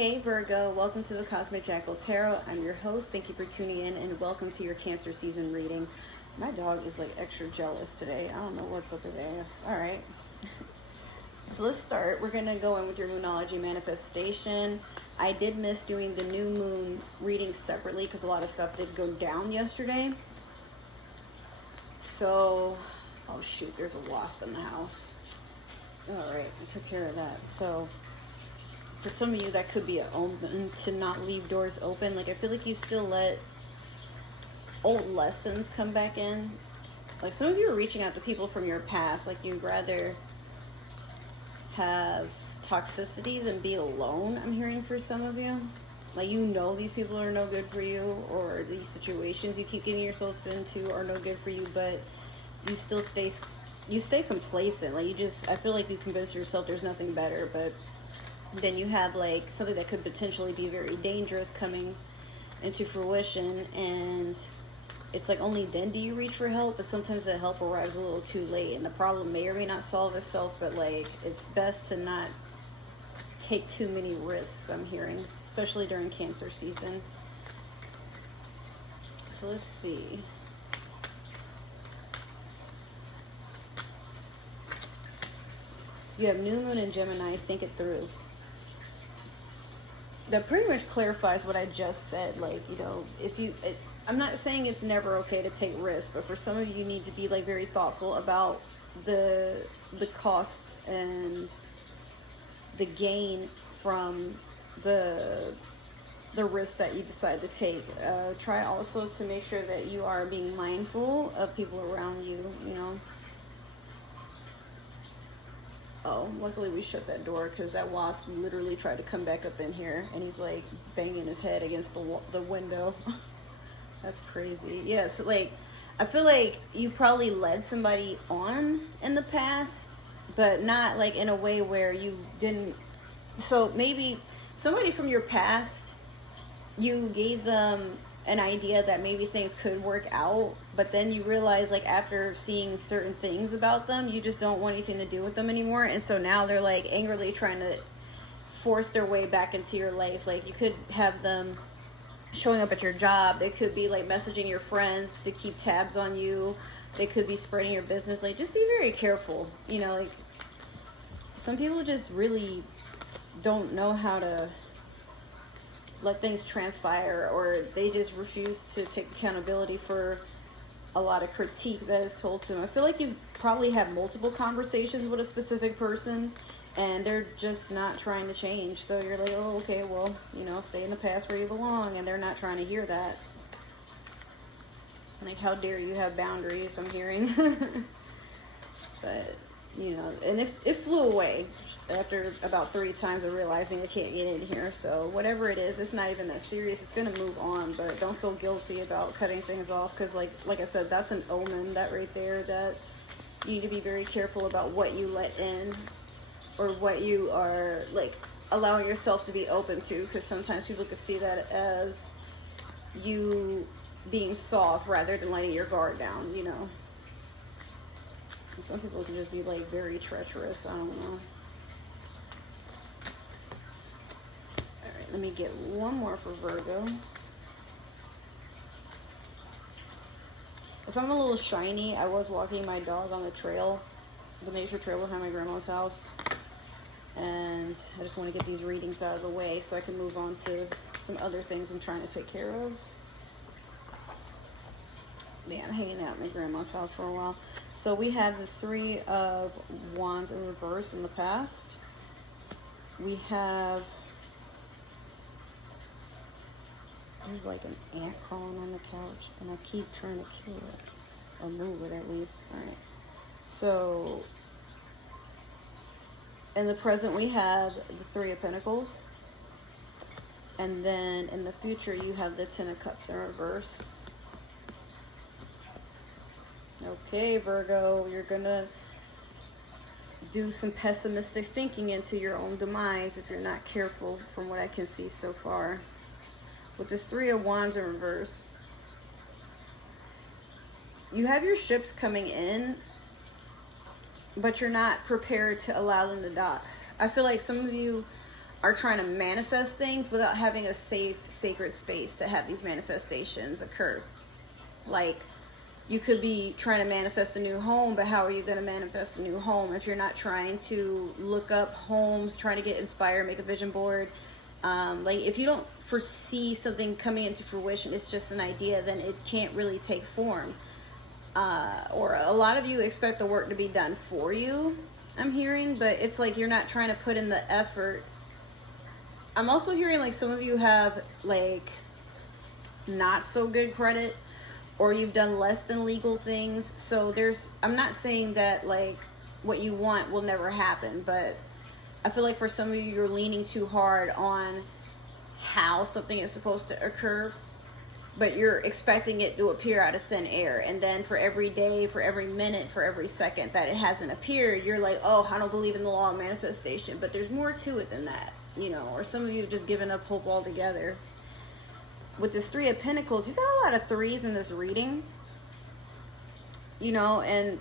Hey Virgo, welcome to the Cosmic Jackal Tarot. I'm your host. Thank you for tuning in and welcome to your Cancer season reading. My dog is like extra jealous today. I don't know what's up his ass. All right. So let's start. We're going to go in with your Moonology manifestation. I did miss doing the new moon reading separately because a lot of stuff did go down yesterday. So, oh shoot, there's a wasp in the house. All right, I took care of that. So for some of you, that could be an omen to not leave doors open. Like, I feel like you still let old lessons come back in. Like, some of you are reaching out to people from your past. Like, you'd rather have toxicity than be alone, I'm hearing for some of you. Like, you know these people are no good for you, or these situations you keep getting yourself into are no good for you, but you still stay complacent. Like, I feel like you convince yourself there's nothing better, but then you have like something that could potentially be very dangerous coming into fruition, and it's like only then do you reach for help, but sometimes that help arrives a little too late and the problem may or may not solve itself. But like, it's best to not take too many risks, I'm hearing, especially during Cancer season. So let's see. You have new moon in Gemini. Think it through. That pretty much clarifies what I just said. Like, you know, I'm not saying it's never okay to take risks, but for some of you, you need to be like very thoughtful about the cost and the gain from the risk that you decide to take. Try also to make sure that you are being mindful of people around you, you know. Oh, luckily we shut that door because that wasp literally tried to come back up in here, and he's like banging his head against the window. That's crazy. Yeah, so like, I feel like you probably led somebody on in the past, but not like in a way where you didn't. So maybe somebody from your past, you gave them an idea that maybe things could work out, but then you realize, like, after seeing certain things about them, you just don't want anything to do with them anymore, and so now they're like angrily trying to force their way back into your life. Like, you could have them showing up at your job, they could be like messaging your friends to keep tabs on you, they could be spreading your business. Like, just be very careful, you know. Like, some people just really don't know how to let things transpire, or they just refuse to take accountability for a lot of critique that is told to them. I feel like you probably have multiple conversations with a specific person and they're just not trying to change. So you're like, oh, okay, well, you know, stay in the past where you belong, and they're not trying to hear that. Like, how dare you have boundaries, I'm hearing. But, you know, and it flew away after about 3 times of realizing I can't get in here. So whatever it is, it's not even that serious. It's going to move on, but don't feel guilty about cutting things off, because like I said, that's an omen, that right there, that you need to be very careful about what you let in, or what you are like allowing yourself to be open to, because sometimes people can see that as you being soft rather than letting your guard down, you know. And some people can just be like very treacherous. I don't know. Alright, let me get one more for Virgo. If I'm a little shiny, I was walking my dog on the trail, the nature trail behind my grandma's house, and I just want to get these readings out of the way so I can move on to some other things I'm trying to take care of. Yeah, I'm hanging out at my grandma's house for a while. So we have the 3 of Wands in reverse in the past. We have, there's like an ant crawling on the couch, and I keep trying to kill it, or move it at least. All right. So in the present, we have the 3 of Pentacles. And then in the future, you have the 10 of Cups in reverse. Okay, Virgo, you're going to do some pessimistic thinking into your own demise if you're not careful, from what I can see so far. With this 3 of Wands in reverse, you have your ships coming in, but you're not prepared to allow them to dock. I feel like some of you are trying to manifest things without having a safe, sacred space to have these manifestations occur. Like, you could be trying to manifest a new home, but how are you going to manifest a new home if you're not trying to look up homes, trying to get inspired, make a vision board? Like, if you don't foresee something coming into fruition, it's just an idea, then it can't really take form. Or a lot of you expect the work to be done for you, I'm hearing, but it's like you're not trying to put in the effort. I'm also hearing like some of you have like not so good credit, or you've done less than legal things. So I'm not saying that like what you want will never happen, but I feel like for some of you, you're leaning too hard on how something is supposed to occur, but you're expecting it to appear out of thin air. And then for every day, for every minute, for every second that it hasn't appeared, you're like, oh, I don't believe in the law of manifestation. But there's more to it than that, you know, or some of you have just given up hope altogether. With this Three of Pentacles, you've got a lot of threes in this reading, you know, and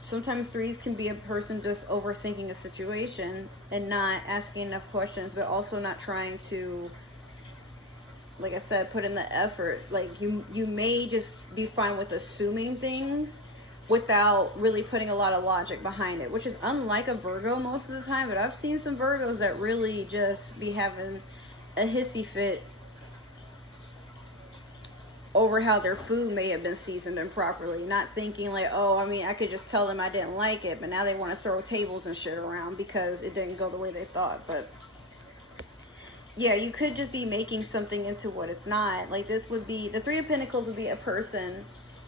sometimes threes can be a person just overthinking a situation and not asking enough questions, but also not trying to, like I said, put in the effort. Like you may just be fine with assuming things without really putting a lot of logic behind it, which is unlike a Virgo most of the time. But I've seen some Virgos that really just be having a hissy fit over how their food may have been seasoned improperly, not thinking like, oh, I mean, I could just tell them I didn't like it, but now they want to throw tables and shit around because it didn't go the way they thought. But yeah, you could just be making something into what it's not. Like, this would be, the Three of Pentacles would be a person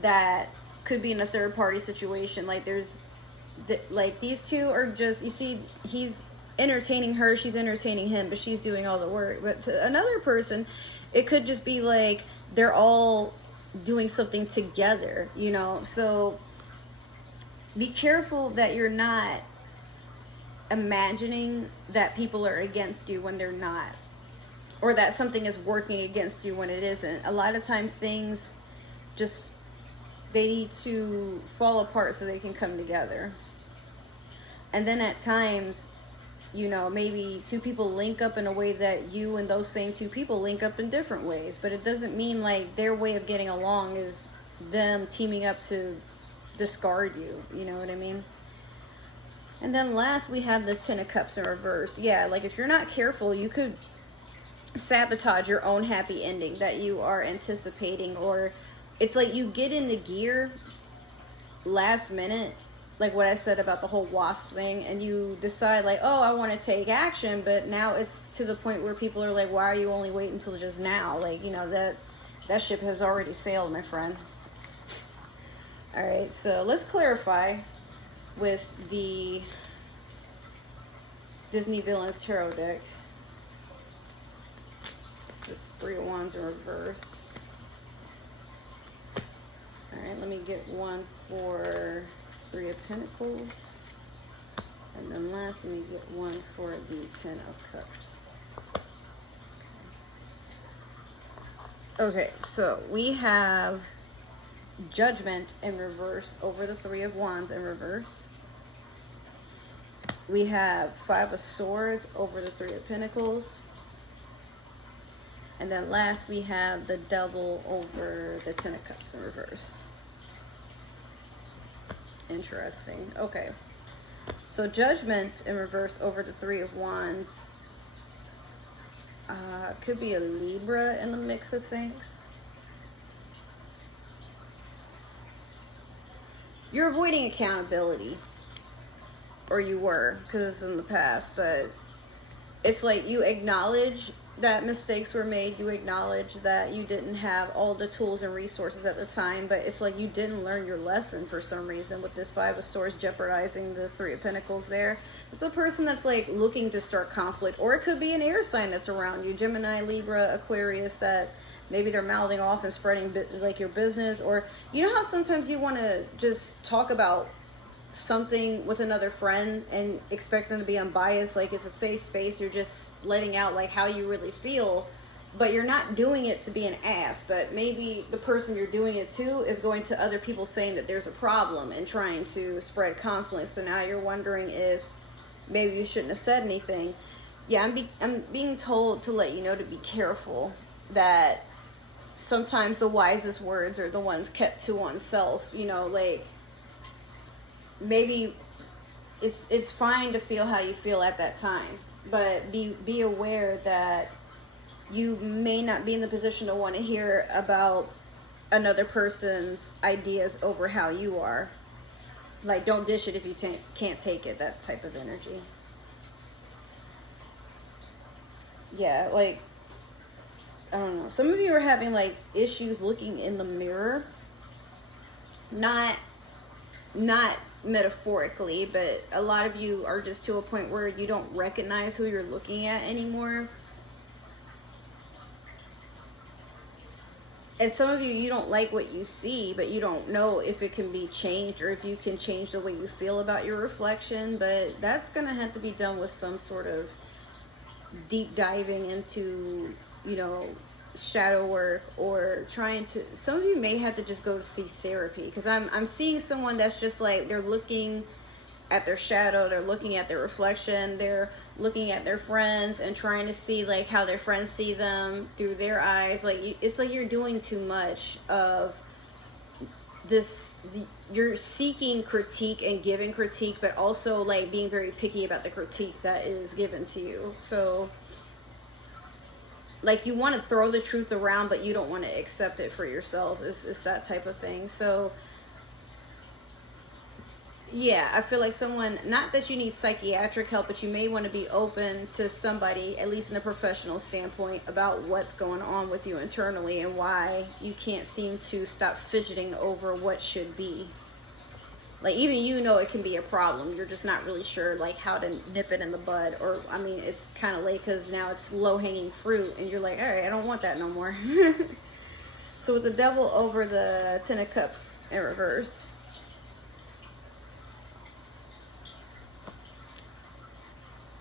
that could be in a third party situation. Like, like these two are just, you see, he's entertaining her, she's entertaining him, but she's doing all the work. But to another person, it could just be like they're all doing something together, you know. So be careful that you're not imagining that people are against you when they're not, or that something is working against you when it isn't. A lot of times things just, they need to fall apart so they can come together. And then at times, you know, maybe two people link up in a way that you and those same two people link up in different ways. But it doesn't mean like their way of getting along is them teaming up to discard you. You know what I mean? And then last, we have this Ten of Cups in reverse. Yeah, like if you're not careful, you could sabotage your own happy ending that you are anticipating. Or it's like you get in the gear last minute, like what I said about the whole wasp thing, and you decide like, oh, I want to take action, but now it's to the point where people are like, why are you only waiting until just now? Like, you know, that ship has already sailed, my friend. All right, so let's clarify with the Disney Villains Tarot deck. This is Three of Wands in reverse. All right, let me get one for Three of Pentacles, and then last, let me get one for the Ten of Cups. Okay, so we have Judgment in reverse over the Three of Wands in reverse. We have Five of Swords over the Three of Pentacles. And then last, we have the Devil over the Ten of Cups in reverse. Interesting. Okay. So Judgment in reverse over the Three of Wands. Could be a Libra in the mix of things. You're avoiding accountability. Or you were, because it's in the past. But it's like you acknowledge that mistakes were made. You acknowledge that you didn't have all the tools and resources at the time, but it's like you didn't learn your lesson for some reason with this Five of Swords jeopardizing the Three of Pentacles there. It's a person that's like looking to start conflict, or it could be an air sign that's around you, Gemini, Libra, Aquarius, that maybe they're mouthing off and spreading like your business. Or you know how sometimes you want to just talk about something with another friend and expect them to be unbiased, like it's a safe space, you're just letting out like how you really feel, but you're not doing it to be an ass. But maybe the person you're doing it to is going to other people saying that there's a problem and trying to spread conflict. So now you're wondering if maybe you shouldn't have said anything. yeah, I'm being told to let you know to be careful, that sometimes the wisest words are the ones kept to oneself. You know, like, maybe it's fine to feel how you feel at that time, but be aware that you may not be in the position to want to hear about another person's ideas over how you are. Like, don't dish it if you can't take it, that type of energy. Yeah, like, I don't know. Some of you are having, like, issues looking in the mirror. Not metaphorically, but a lot of you are just to a point where you don't recognize who you're looking at anymore. And some of you don't like what you see, but you don't know if it can be changed or if you can change the way you feel about your reflection. But that's going to have to be done with some sort of deep diving into, you know, shadow work, or trying to, some of you may have to just go to see therapy, because I'm seeing someone that's just like, they're looking at their shadow, they're looking at their reflection, they're looking at their friends and trying to see like how their friends see them through their eyes. Like, it's like you're doing too much of this. You're seeking critique and giving critique, but also like being very picky about the critique that is given to you. So like, you want to throw the truth around, but you don't want to accept it for yourself. It's that type of thing. So yeah, I feel like someone, not that you need psychiatric help, but you may want to be open to somebody, at least in a professional standpoint, about what's going on with you internally and why you can't seem to stop fidgeting over what should be. Like, even you know it can be a problem. You're just not really sure, like, how to nip it in the bud. Or, I mean, it's kind of late because now it's low-hanging fruit. And you're like, all right, I don't want that no more. So with the Devil over the Ten of Cups in reverse,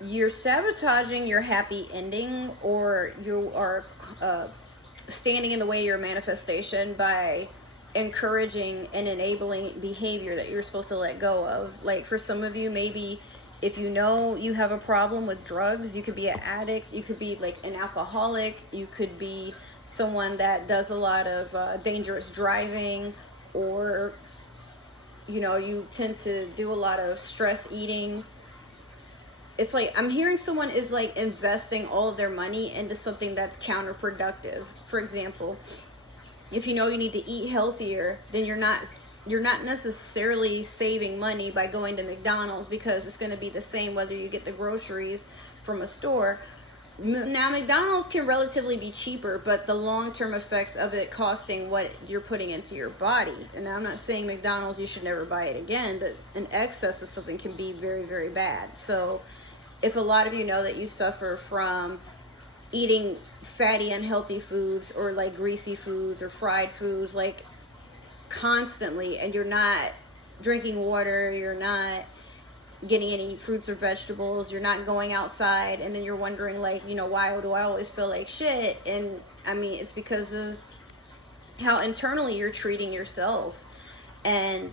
you're sabotaging your happy ending, or you are standing in the way of your manifestation by encouraging and enabling behavior that you're supposed to let go of. Like, for some of you, maybe if you know you have a problem with drugs, you could be an addict, you could be like an alcoholic, you could be someone that does a lot of dangerous driving, or, you know, you tend to do a lot of stress eating. It's like, I'm hearing someone is like investing all of their money into something that's counterproductive. For example, if you know you need to eat healthier, then you're not necessarily saving money by going to McDonald's, because it's going to be the same whether you get the groceries from a store. Now, McDonald's can relatively be cheaper, but the long-term effects of it costing what you're putting into your body. And I'm not saying McDonald's, you should never buy it again, but an excess of something can be very, very bad. So if a lot of you know that you suffer from eating fatty, unhealthy foods, or like greasy foods or fried foods, like constantly, and you're not drinking water, you're not getting any fruits or vegetables, you're not going outside, and then you're wondering, like, you know, why do I always feel like shit? And I mean, it's because of how internally you're treating yourself. And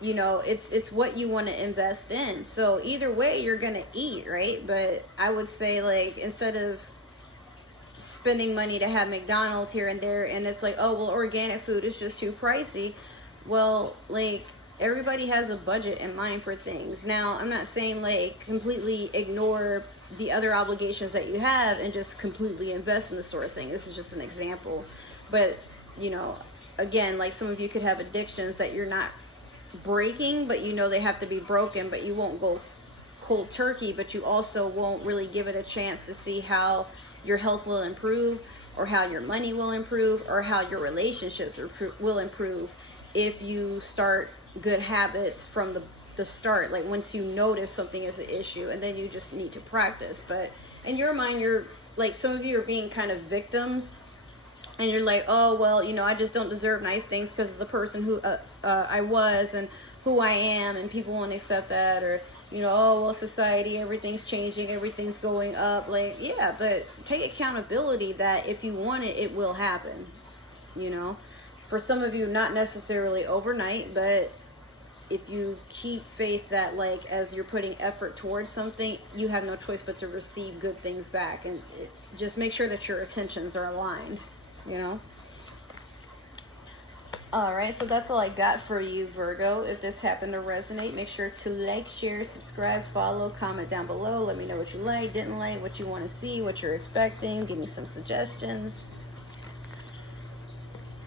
you know, it's what you want to invest in. So either way, you're gonna eat, right? But I would say, like, instead of spending money to have McDonald's here and there, and it's like, oh, well, organic food is just too pricey. Well, like, everybody has a budget in mind for things. Now, I'm not saying like completely ignore the other obligations that you have and just completely invest in this sort of thing. This is just an example. But, you know, again, like, some of you could have addictions that you're not breaking, but you know they have to be broken, but you won't go cold turkey, but you also won't really give it a chance to see how your health will improve, or how your money will improve, or how your relationships will improve if you start good habits from the start. Like, once you notice something is an issue, and then you just need to practice. But in your mind, you're like, some of you are being kind of victims, and you're like, oh, well, you know, I just don't deserve nice things because of the person who I was and who I am, and people won't accept that. Or, you know, oh, well, society, everything's changing, everything's going up. Like, yeah, but take accountability that if you want it, it will happen, you know. For some of you, not necessarily overnight, but if you keep faith that, like, as you're putting effort towards something, you have no choice but to receive good things back. And just make sure that your intentions are aligned, you know? All right, so that's all I got for you, Virgo. If this happened to resonate, make sure to like, share, subscribe, follow, comment down below. Let me know what you like, didn't like, what you want to see, what you're expecting. Give me some suggestions.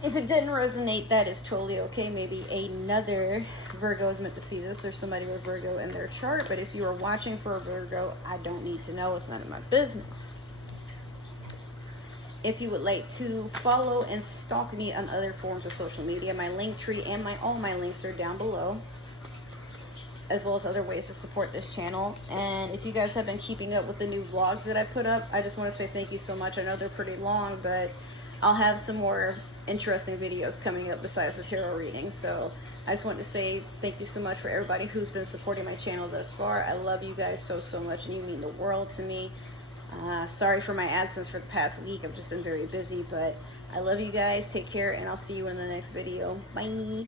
If it didn't resonate, that is totally okay. Maybe another Virgo is meant to see this, or somebody with Virgo in their chart. But if you are watching for a Virgo, I don't need to know. It's none of my business. If you would like to follow and stalk me on other forms of social media, my link tree and all my links are down below, as well as other ways to support this channel. And if you guys have been keeping up with the new vlogs that I put up, I just want to say thank you so much. I know they're pretty long, but I'll have some more interesting videos coming up besides the tarot readings. So I just want to say thank you so much for everybody who's been supporting my channel thus far. I love you guys so much, and you mean the world to me. Sorry for my absence for the past week. I've just been very busy, but I love you guys. Take care, and I'll see you in the next video. Bye.